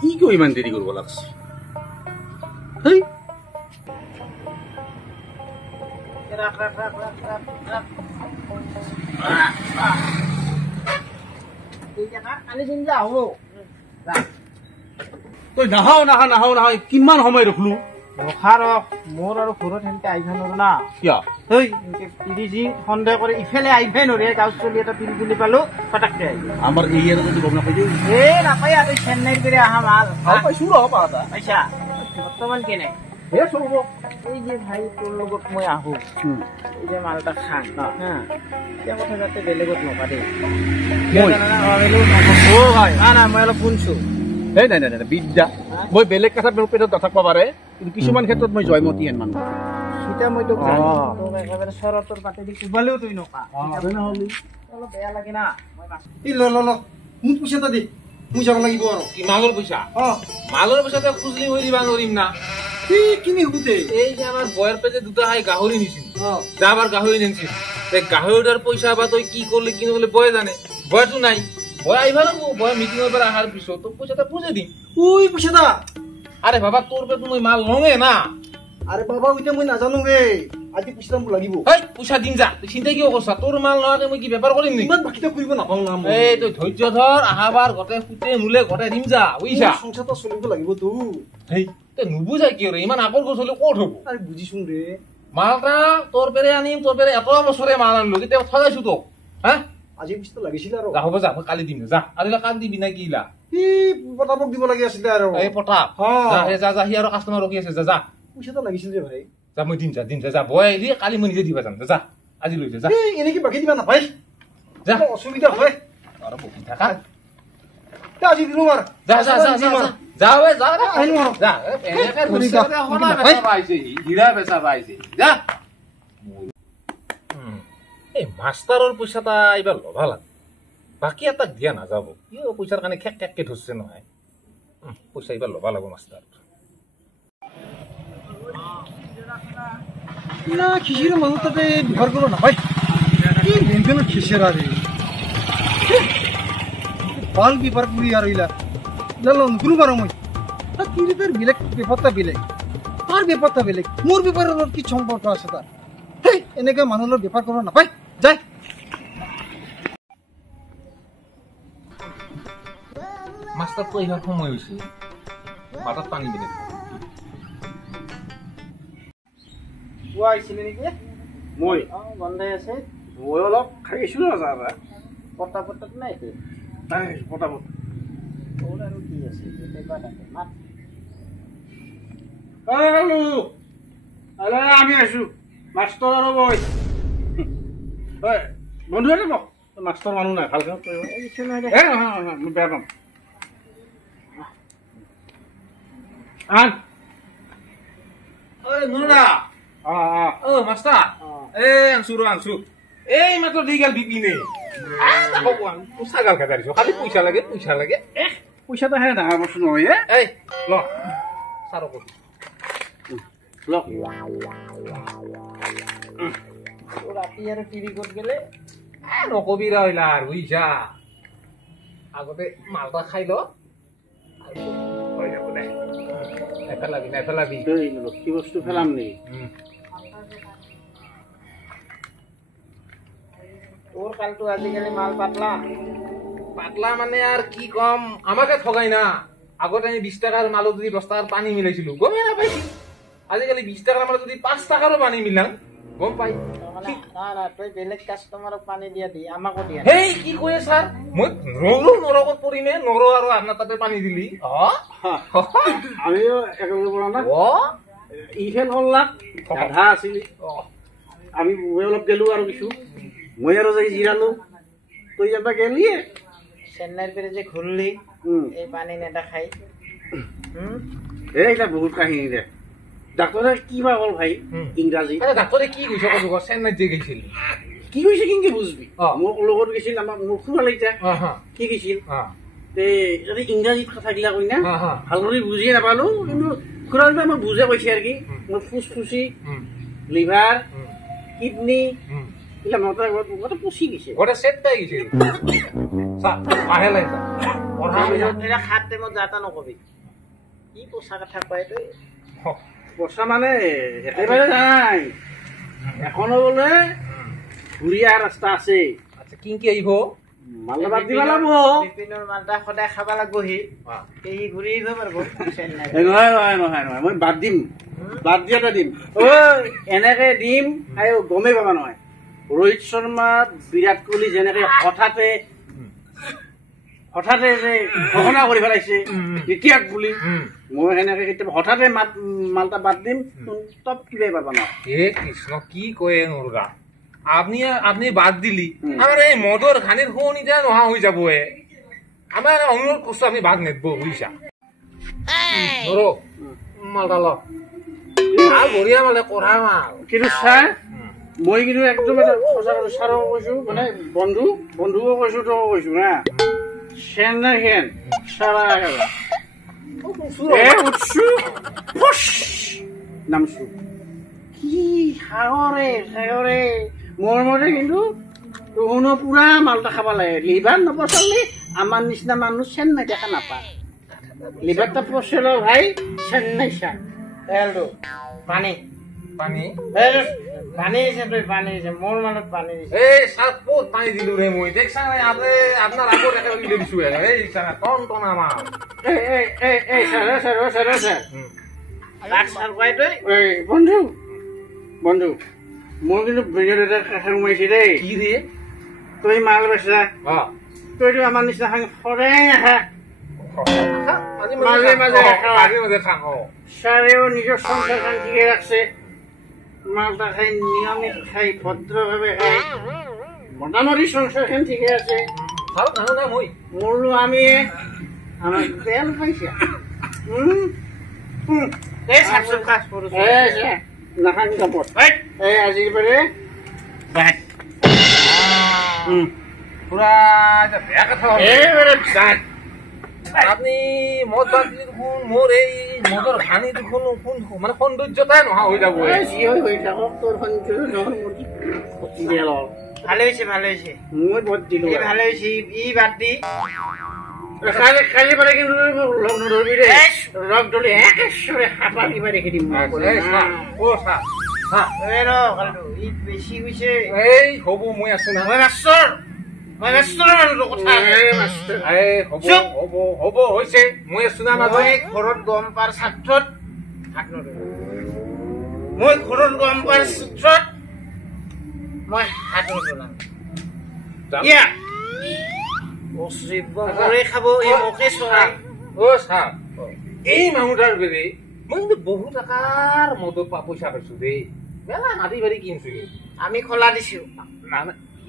কি কিয় ইমান দেৰি কৰিব লাগছে হেই তই নাহাও কিমান সময় ৰখলো মোৰ আৰু ঘৰত সেনেকে আহিব নোৱাৰো না কিয় পিৰিজি সন্দেহ কৰি ইফালে আহিবই নোৱাৰে গাঁৱত চলি এটা পিল বুলি পালো পটাককে আহিব আমাৰ এই আৰু যদি গম নাপাই নাপায় আৰু চেন্নাইৰ পৰা অহা মাল পাইছো পাইছা বৰ্তমান কেনে এই যে ভাই তোৰ লগত মই আহো এই যে মাল এটা খাং এতিয়া কথা যাতে বেলেগত নপাৰে মই অলপ শুনছো নাই বিদ্যা মই বেলেগ কথা পেটত নাথাকিব পাৰে কিন্তু কিছুমান ক্ষেত্ৰত মই জয়মতী হেন মানুহ সীতা মই তোক একেবাৰে চৰতৰ পাতেদি কোবালেও তুই নকা অলপ বেয়া লাগে না মোক পইচা এটা দি মই যাব লাগিব আৰু কি মালৰ পইচা খুজলি হৈ দিবা নোৱাৰিম না কিনি সুতে এই যে আমাৰ বয়াৰ পেজে দুটা হাই গাহৰি নিছিল যাবাৰ গাহৰি নিছিল গাহৰিটাৰ পইচা বা তই কি করলি কি নকলি বয় জানে বয়টো নাই বয় আহিবা লাগবো বয় মিটিংৰ পৰা অহাৰ পিছত তোক পইচাটা বুঝে দিম ওই পইচাটা আরে বাবা তোর পে তুমি মাল লঙে না আরে বাবা ওইটা মই নাজানো গে আজি পইচা মোক লাগিব হেই পইচা দিম যা তুই চিন্তা কিয় করছ তোর মাল নহাকে মই কি ব্যাপার কৰিম নি ইমান বাকিটা কৰিব নাপাও না এই তুই ধৈৰ্য ধৰ আহাবাৰ গটে ফুটে মুলে গটে দিম যা বুইছা সংসাৰটা চলিব লাগিব তো হেই তে নুবুজাই কি রে ইমান আকল গছলে ক'ত হব আরে বুজিছুন রে মালটা তোর পেরে আনিম তোর পেরে এত বছরে মাল আনলো কেতিয়া ঠগাইছো তো হ্যাঁ আজি পইচা লাগিছিল আৰু যা হ'ব যা মই কালি দিম যা আজিলা কালি দিবি না কিলা পটাপক দিব লাগি আছিল আৰু এই পটাপ যা হি আৰু কাস্টমাৰ ৰখি আছে যা পইচাটা লাগিছিল রে ভাই যা মই দিম যা বয় আহিলি কালি মই নিজে দিবা যাম যা আজি লৈ যা এনে কি বাকি দিবা নাপাই যা অসুবিধা হয় আৰু বকি থাকা আজি দিলো মাৰ যা আহিলো যা এনেকে ধৰিছা হলা বেচা পাইছে হীৰা বেচা পাইছে যা এই মাষ্টাৰৰ পইচাটা এইবাৰ লবা লাগ বাকি এটা দিয়া নাযাব ইও পইচাৰ কাৰণে খেককে ধৰছে নহয় পইচা এইবাৰ লবা লাগব মাষ্টাৰ না খিচিৰ মানুহ তাতে ব্যৱহাৰ কৰিব নাপায় কি লেনদেনৰ খিচিৰা ৰে ভাল ব্যৱহাৰ কৰি আৰু ইলা নুশুনো বাৰু মই তিৰিটাৰ বেলেগ বেপাৰটা বেলেগ তাৰ বেপাৰটা বেলেগ মোৰ বেপাৰৰ লগত কি সম্পৰ্ক আছে তাৰ এনেকে মানুহৰ লগত বেপাৰ কৰিব নাপায় যায় মাষ্টাৰটো এইবাৰ সময় হৈছে মাথাত পানী দিলে পুৱা আহিছিলে নেকি মই বন্ধাই আছে মই অলপ খাইছিলো না পটাপটত নাই পটাপট আৰু কি আছে আমি আছো মাষ্টৰ আৰু বই বন্ধু এটা মোক মাষ্টৰ মানুহ নাই ভালকে বেয়া পাম মাষ্টাৰ আনছো এই মাত্ৰ দি গেল বিপিনে খালি পইচা লাগে পইচাটা হে ডাঙৰ বস্তু নহয় এই ল চাৰ ৰাতি আৰু তিৰি ক'ত গেলে নকবিৰা হইলা আৰু বুইছা আগতে মালটা খাই ল নেপেলাবি লক্ষী বস্তু ফেলাম নেকি তোৰ কালটো আজিকালি মাল পাতলা মানে আর কি কম আমাকে ঠগাই না আগতে আমি 20 টাকার মালত যদি 10 টাকার পানি মিলাইছিলো গমে না পাইছি আজিকালি 20 টাকার মালত যদি 5 টাকারও পানি মিলাম গম পাই না তুই বেলেগ কাস্টমারক পানি দিয়া দি আমাকো দিয়া হেই কি কয় স্যার মই নরকত পরিমে নর আর আপনার তাতে পানি দিলি আমিও একেবারে বলা না ইফেন হল্লা গাধা আছিল আমি মই অলপ গেলো আৰু কিছু মই আৰু যাই জিৰালো তই যাবা গেলিয়ে চেন্নাইৰ পৰা যে ঘুরলি এই পানি নেটা খাই এইটা বহুত কাহিনী দে ডাক্তরে কি বা বল ভাই ইংরাজি আরে ডাক্তরে কি কইছো কত চেন্নাই যে গেছিল কি কইছে কিংকে বুঝবি মোক লগত গেছিল আমার মুখ লাইতা কি গেছিল তে যদি ইংরাজি কথা গিলা কই না ভাল করে বুঝিয়ে না পালো কিন্তু খুরাল আমার বুঝে কইছে আর কি মোর ফুসফুসি লিভার কিডনি ইলা মত পুষি গেছে ওটা সেটটাই গেছিল আহে লাইতা এটা খাত টাইমত যাতা নকবি কি পোষা কথা কয় তই পইচা মানে একেবাৰে নাই এখনো বোলে ঘূৰিয়া ৰাস্তা আছে আচ্ছা কিংকি আহিব মাল বাদ দিব লাগিব বিপিনৰ মালটা সদায় খাব লাগবহি এই ঘূৰি আহিব পাৰিব নহয় নহয় নহয় নহয় মই বাদ দিম বাদ দিয়াটা দিম ঐ এনেকে দিম আৰু গমেই পাবা নহয় ৰোহিত শৰ্মা বিৰাট কোহলি যেনেকে হঠাতে যে ঘোষণা কৰি পেলাইছে দ্বিতীয়াক বুলি মই সেনেকে কেতিয়াবা হঠাতে মালটা বাদ দিম তপ কিবাই পাবা নহয় হে কৃষ্ণ কি কয়ে মুৰ্গা আপনি বাদ দিলি আমার এই মদর খানির শুনিটা নহা হয়ে যাব আমার অনুরোধ করছো আপনি বাদ নেব বুঝিছা ধরো মালটা ল মাল বঢ়িয়া মালে কঢ়া মাল কিন্তু ছাৰ মই কিন্তু একদম এটা সঁচা কথা ছাৰক কৈছো মানে বন্ধুকো কৈছো তকো কৈছো হা চেন্নাই খেন চাৰা উঠছো নামছো কি সাগৰে মোৰ মতে কিন্তু তহঁতো পুৰা মালটা খাব লাগে লিভাৰ নপচালি আমাৰ নিচিনা মানুহ চেন্নাই দেখা নাপায় লিভাৰটা পচল ভাই চেন্নাই চা পানী পানী পানী দিছে তই পানী দিছে মোৰ মানত পানী দিছে এই সাত ক'ত পানী দিলো ৰে মই দেখছা নাই আপনাৰ আগত একেবাৰে দিলে দিছো এই সাৰা টন আমাৰ এই স্যাৰ তাক সাৰ কয় তই এই বন্ধু মোৰ কিন্তু ব্ৰেগেড এটা সোমাইছে দেই কি ৰে তই মাল বেচা তইতো আমাৰ নিচিনা সদায় আহা মাজে মাজে ছাৰেও নিজৰ সংসাৰখন ঠিকে ৰাখছে মালটা খাই নিয়মিত খাই ভদ্ৰভাৱে খাই মোটামুটি সংসাৰখন ঠিকে আছে ভাল জানো না মই মোৰো আমি আমাক তেল পাইছে এই সাবসব খাস কৰছ নাখান কাপড় এই আজিৰ পরে পুরা বেয়া কথা আপনি মদ বাদ দিলে দেখুন মোর এই মদর ঘানি দেখুন মানে সৌন্দর্যতাই নহা হয়ে যাব যি হৈ থাকক তোৰ সৌন্দৰ্য ভালো হয়েছে মই বদ দিলো ভালো হয়েছে ই বাদ দি কালি পরে কিন্তু লগ নধরবি রে লগ ধরলে একেশ্বরে হাঁপা দিবা রেখে দিম বেশি হয়েছে এই হব মই আছো না হব হয়েছে মই আছো না ঘৰত গম পাৰ স্বাৰ্থত হাত নধৰো মই ঘৰত গম পাৰ স্বাৰ্থত মই হাত নধৰাম খাব এই মোকে চৰাই এই মানুহটাৰ বেৰে মই কিন্তু বহু টকাৰ মদত পইচা পাইছো দেই মেলা মাটি বাৰী কিনছো আমি খোলা দিছো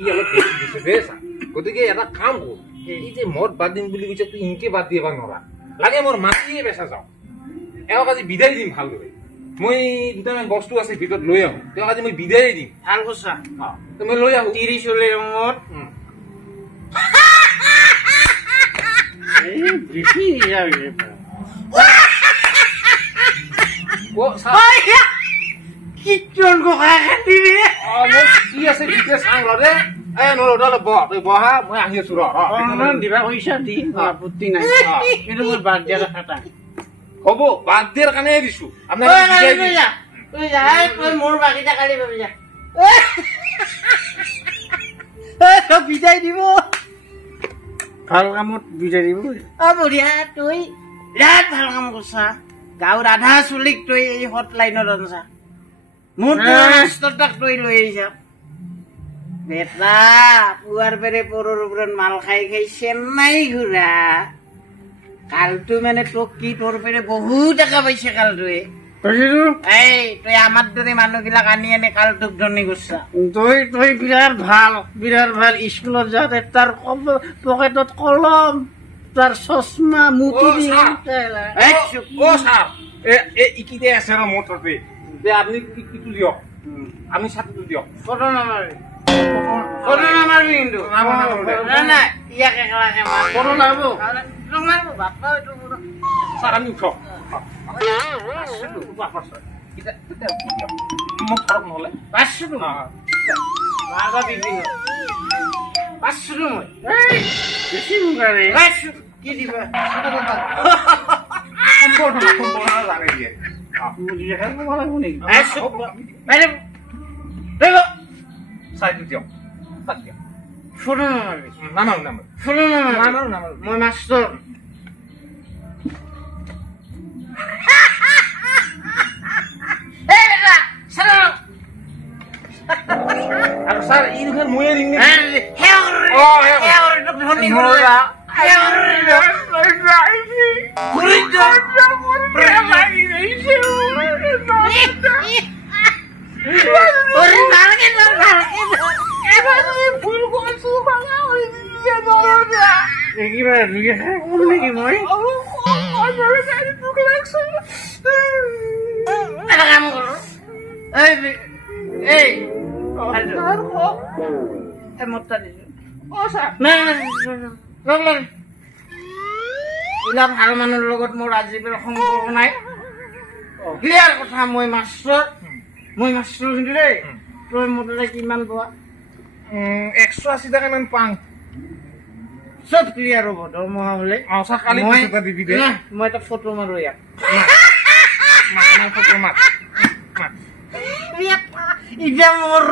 ই অলপ বেছি দিছে দে চা গতিকে এটা কাম কৰ এই যে মদ বাদ দিম বুলি কৈছে তুই ইনকে বাদ দিব নোৱাৰা লাগে মোৰ মাটিয়ে বেচা যাওঁ এওক আজি বিদায় দিম ভালদৰে মই দুটামান বস্তু আছে ভিতৰত লৈ আহো তেওঁক আজি মই বিদায় দিম ভাল কৈছা মই লৈ আহো 30 চল্লিশ ৰঙত বেশি কিচন গোহা খাটিবি কি আছে দিতে চাং ৰে এ নৰদাল তই বহা মই আহি আছো দিবা পইচা দি আপত্তি নাই কিন্তু মই বাদ দিয়া খাটা হ'ব বাদ দিয়াৰ কাৰণে দিছো মোৰ বাকিটা কালি পাবি যা বিদায় দিব ভাল কামত বিদায় দিব বঢ়িয়া তই বিৰাট ভাল কাম কৰছা গাঁৱৰ আধা চলিক তই এই হটলাইনত আনছা মোৰ ৰাস্তাক তই লৈ আহিছা বেটা পুৱাৰ পেৰে পৰৰ ওপৰত মাল খাই চেন্নাই ঘূৰা কালটো মানে তোক কি তোৰ পেৰে বহুত টকা পাইছে কালটোৱে এই তই আমাৰ দৰে মানুহবিলাক আনি কালটোক ধনী কৰছা তই বিৰাট ভাল স্কুলত যাওঁতে তাৰ পকেটত কলম তাৰ চশমা মুঠি ইকিতে আছে ৰ মোৰ ততে যে আপুনি ইটো দিয়ক আপুনি ছাতিটো দিয়ক ফটো নামাৰিবি কিন্তু নাই ইয়াকে খেলাকে ফটো লাগব ছাৰ আমি উঠক মোক ধৰক নহ'লে 500 টকা বিপিন 500 মই বেছি মুগাৰে কি দিবা সম্পূৰ্ণ জানে দিয়ে মুৰ্গী দেখাই ক'ব লাগিব নেকি চাই দিয়ক তাক দিয়ক ফোনো নামাৰিবি নামাৰো ফোনো নামাৰিবি মই মাষ্টৰ আৰু ছাৰ ই দুখেন ময়ে ৰিং ভাল মানুহৰ লগত মোৰ আজিকালি সম্পৰ্ক নাই ক্লিয়াৰ কথা মই মাষ্টৰ কিন্তু দেই তই মুঠতে কিমান পোৱা 180 টকা মান পাং চব ক্লিয়াৰ হ'ব দৰমহা বোলে কালি মই এটা ফটো মাৰো ইয়াক ফটো মাত এতিয়া মোৰ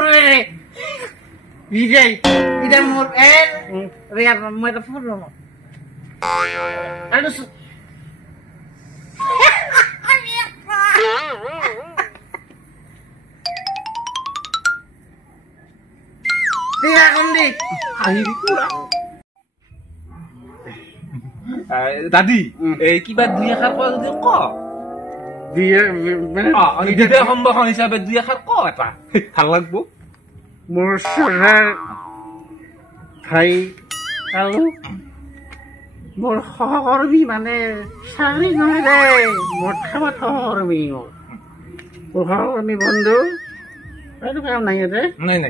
বিজয় এতিয়া মোৰ মই এটা ফটো মাৰো দাদি এই কিবা 2 এষাৰ কোৱা যদি ক সম্ভাষণ হিচাপে 2 এষাৰ ক এটা ভাল লাগব মোৰ চৰাৰ ভাই কালু মোৰ সহকৰ্মী মানে চাকৰি নহয় দে মোৰ খাবাত সহকৰ্মী মোৰ সহকৰ্মী বন্ধু এইটো কাম নাই দে নাই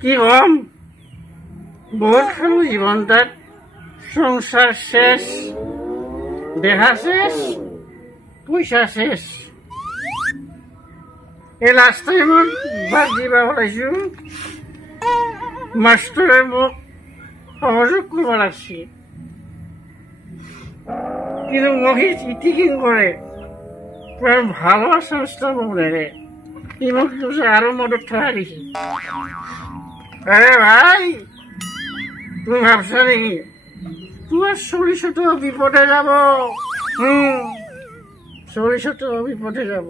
কি কম বহুত খালো জীৱন তাত সংসাৰ শেষ দেহা শেষ পইচা শেষ এই লাষ্ট টাইমত বাদ দিবা ওলাইছো মাষ্টৰে মোক সহযোগ কৰিব লাগছে কিন্তু মোক ইটিকিং কৰে প্ৰায় ভালো চেষ্টা মোক নেৰে ই মোক আৰু মদত থকা দিছে আৰে ভাই তুমি ভাবছো নাকি তোমাৰ 40 বিপদে যাব 40 বিপদে যাব